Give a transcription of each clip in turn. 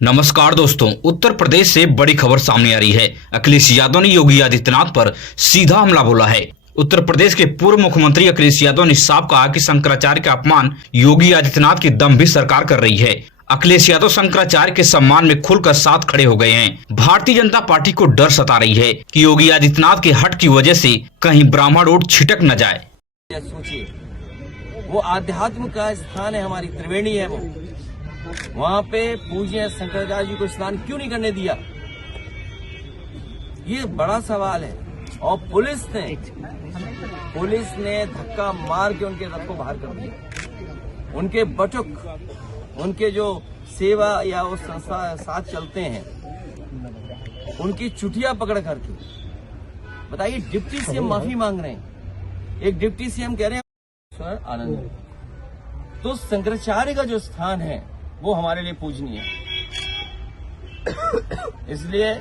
नमस्कार दोस्तों, उत्तर प्रदेश से बड़ी खबर सामने आ रही है। अखिलेश यादव ने योगी आदित्यनाथ पर सीधा हमला बोला है। उत्तर प्रदेश के पूर्व मुख्यमंत्री अखिलेश यादव ने साफ कहा कि शंकराचार्य का अपमान योगी आदित्यनाथ की दंभित सरकार कर रही है। अखिलेश यादव शंकराचार्य के सम्मान में खुलकर साथ खड़े हो गए हैं। भारतीय जनता पार्टी को डर सता रही है कि योगी आदित्यनाथ के हट की वजह से कहीं ब्राह्मण वोट छिटक न जाए। सोचिए, वो आध्यात्म का स्थान है, हमारी त्रिवेणी है, वो वहाँ पे पूज्य शंकराचार्य जी को स्नान क्यों नहीं करने दिया? ये बड़ा सवाल है। और पुलिस ने धक्का मार के उनके रथ को बाहर कर दिया। उनके बटुक, उनके जो सेवा या उस संस्था साथ चलते हैं, उनकी चुटिया पकड़ करके बताइए, डिप्टी सीएम माफी मांग रहे हैं। एक डिप्टी सीएम कह रहे हैं सर आनंद। तो शंकराचार्य का जो स्थान है वो हमारे लिए पूजनीय है। इसलिए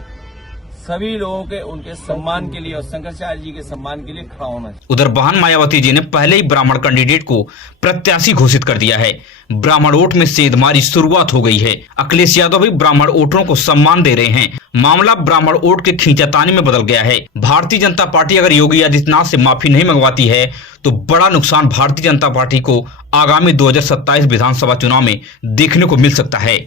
सभी लोगों के उनके सम्मान के लिए और शंकराचार्य जी के सम्मान के लिए खड़ा होना चाहिए। उधर बहन मायावती जी ने पहले ही ब्राह्मण कैंडिडेट को प्रत्याशी घोषित कर दिया है। ब्राह्मण वोट में सेंधमारी शुरुआत हो गई है। अखिलेश यादव भी ब्राह्मण वोटरों को सम्मान दे रहे हैं। मामला ब्राह्मण वोट के खींचातानी में बदल गया है। भारतीय जनता पार्टी अगर योगी आदित्यनाथ से माफी नहीं मंगवाती है तो बड़ा नुकसान भारतीय जनता पार्टी को आगामी 2027 विधानसभा चुनाव में देखने को मिल सकता है।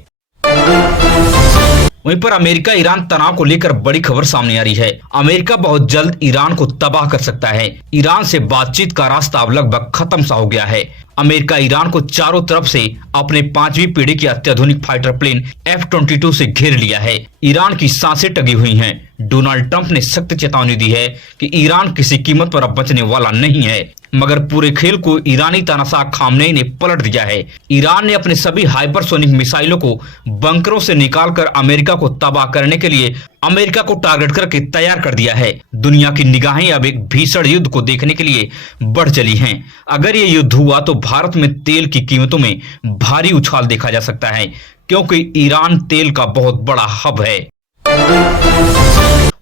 वहीं पर अमेरिका ईरान तनाव को लेकर बड़ी खबर सामने आ रही है। अमेरिका बहुत जल्द ईरान को तबाह कर सकता है। ईरान से बातचीत का रास्ता अब लगभग खत्म सा हो गया है। अमेरिका ईरान को चारों तरफ से अपने 5वीं पीढ़ी के अत्याधुनिक फाइटर प्लेन F-22 से घेर लिया है। ईरान की सांसें टगी हुई हैं। डोनाल्ड ट्रंप ने सख्त चेतावनी दी है कि ईरान किसी कीमत पर अब बचने वाला नहीं है। मगर पूरे खेल को ईरानी तानाशाह खामनेई ने पलट दिया है। ईरान ने अपने सभी हाइपरसोनिक मिसाइलों को बंकरों से निकालकर अमेरिका को तबाह करने के लिए अमेरिका को टारगेट करके तैयार कर दिया है। दुनिया की निगाहें अब एक भीषण युद्ध को देखने के लिए बढ़ चली हैं। अगर ये युद्ध हुआ तो भारत में तेल की कीमतों में भारी उछाल देखा जा सकता है, क्योंकि ईरान तेल का बहुत बड़ा हब है।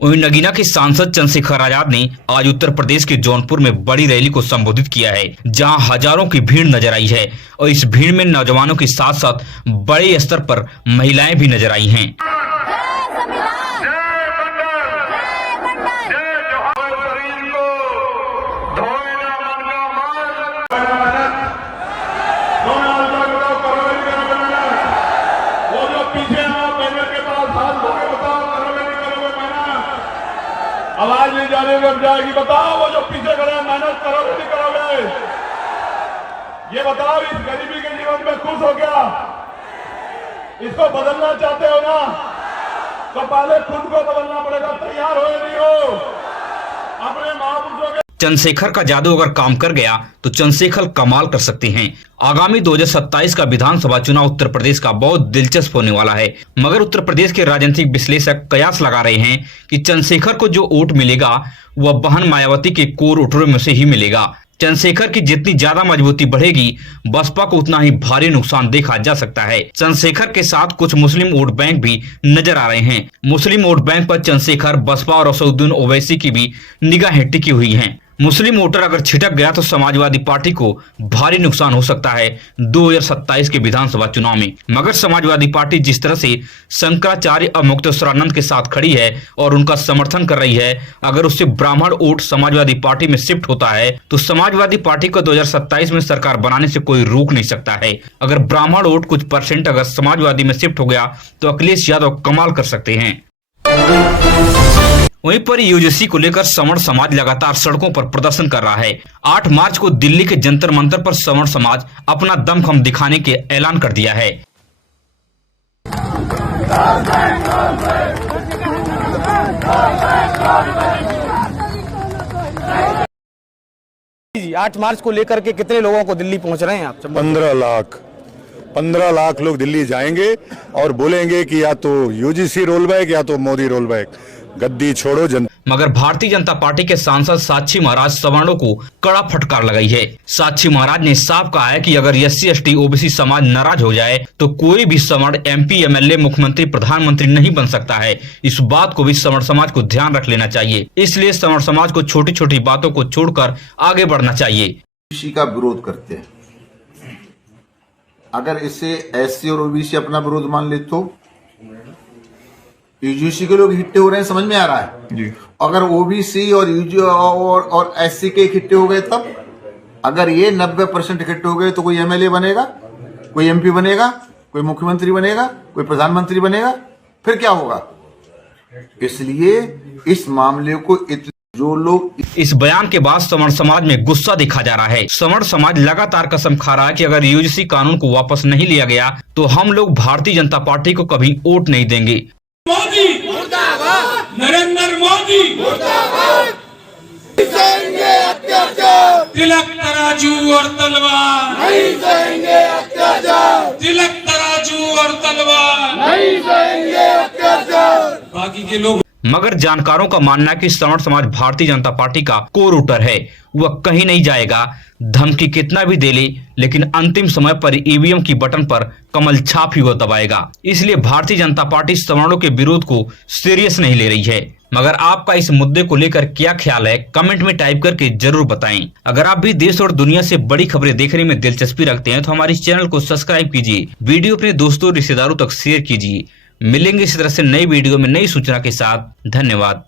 वहीं नगीना के सांसद चंद्रशेखर आजाद ने आज उत्तर प्रदेश के जौनपुर में बड़ी रैली को संबोधित किया है, जहां हजारों की भीड़ नजर आई है और इस भीड़ में नौजवानों के साथ साथ बड़े स्तर पर महिलाएं भी नजर आई हैं। आवाज नहीं जाएगी, बताओ वो जो पीछे खड़े हैं, मेहनत करोगे नहीं करोगे? ये बताओ, इस गरीबी के जीवन में खुश हो क्या? इसको बदलना चाहते हो ना, तो पहले खुद को बदलना पड़ेगा। तैयार हो या नहीं हो? अपने महापुरुषों के चंद्रशेखर का जादू अगर काम कर गया तो चंद्रशेखर कमाल कर सकते हैं। आगामी 2027 का विधानसभा चुनाव उत्तर प्रदेश का बहुत दिलचस्प होने वाला है। मगर उत्तर प्रदेश के राजनीतिक विश्लेषक कयास लगा रहे हैं कि चंद्रशेखर को जो वोट मिलेगा वह बहन मायावती के कोर वोटरों में से ही मिलेगा। चंद्रशेखर की जितनी ज्यादा मजबूती बढ़ेगी, बसपा को उतना ही भारी नुकसान देखा जा सकता है। चंद्रशेखर के साथ कुछ मुस्लिम वोट बैंक भी नजर आ रहे हैं। मुस्लिम वोट बैंक पर चंद्रशेखर, बसपा और असदुद्दीन ओवैसी की भी निगाहें टिकी हुई हैं। मुस्लिम वोटर अगर छिटक गया तो समाजवादी पार्टी को भारी नुकसान हो सकता है 2027 के विधानसभा चुनाव में। मगर समाजवादी पार्टी जिस तरह से शंकराचार्य और मुक्तेश्वरानंद के साथ खड़ी है और उनका समर्थन कर रही है, अगर उससे ब्राह्मण वोट समाजवादी पार्टी में शिफ्ट होता है तो समाजवादी पार्टी को 2027 में सरकार बनाने से कोई रोक नहीं सकता है। अगर ब्राह्मण वोट कुछ % अगर समाजवादी में शिफ्ट हो गया तो अखिलेश यादव कमाल कर सकते हैं। वहीं पर यूजीसी को लेकर सवर्ण समाज लगातार सड़कों पर प्रदर्शन कर रहा है। 8 मार्च को दिल्ली के जंतर मंतर पर सवर्ण समाज अपना दमखम दिखाने के ऐलान कर दिया है। 8 मार्च को लेकर के कितने लोगों को दिल्ली पहुंच रहे हैं आप? 15 लाख लोग दिल्ली जाएंगे और बोलेंगे कि या तो यूजीसी रोल बैक या तो मोदी रोल बैक, गद्दी छोड़ो जनता। मगर भारतीय जनता पार्टी के सांसद साक्षी महाराज सवर्णों को कड़ा फटकार लगाई है। साक्षी महाराज ने साफ कहा है कि अगर SC ST OBC समाज नाराज हो जाए तो कोई भी सवर्ण MP MLA मुख्यमंत्री प्रधानमंत्री नहीं बन सकता है। इस बात को भी सवर्ण समाज को ध्यान रख लेना चाहिए। इसलिए सवर्ण समाज को छोटी छोटी बातों को छोड़कर आगे बढ़ना चाहिए। ओबीसी का विरोध करते हैं, अगर इसे SC और OBC अपना विरोध मान ले तो यूजीसी के लोग इकट्ठे हो रहे हैं, समझ में आ रहा है जी। अगर ओबीसी और यूजी और एससी के इकट्ठे हो गए तब, अगर ये 90% इकट्ठे हो गए तो कोई एमएलए बनेगा, कोई एमपी बनेगा, कोई मुख्यमंत्री बनेगा, कोई प्रधानमंत्री बनेगा, फिर क्या होगा? इसलिए इस मामले को जो लोग इस बयान के बाद सवर्ण समाज में गुस्सा देखा जा रहा है। सवर्ण समाज लगातार कसम खा रहा है कि अगर यूजीसी कानून को वापस नहीं लिया गया तो हम लोग भारतीय जनता पार्टी को कभी वोट नहीं देंगे। मोदी मुर्दाबाद, नरेंद्र मोदी मुर्दाबाद, तिलक तराजू और तलवार नहीं सहेंगे अत्याचार, तिलक तराजू और तलवार नहीं सहेंगे अत्याचार। बाकी के लोग मगर जानकारों का मानना है कि सवर्ण समाज भारतीय जनता पार्टी का कोर वोटर है, वह कहीं नहीं जाएगा। धमकी कितना भी दे ले, लेकिन अंतिम समय पर ईवीएम की बटन पर कमल छाप ही वो दबाएगा। इसलिए भारतीय जनता पार्टी सवर्णों के विरोध को सीरियस नहीं ले रही है। मगर आपका इस मुद्दे को लेकर क्या ख्याल है, कमेंट में टाइप करके जरूर बताएं। अगर आप भी देश और दुनिया से बड़ी खबरें देखने में दिलचस्पी रखते हैं तो हमारे इस चैनल को सब्सक्राइब कीजिए, वीडियो अपने दोस्तों रिश्तेदारों तक शेयर कीजिए। मिलेंगे इसी तरह से नई वीडियो में नई सूचना के साथ। धन्यवाद।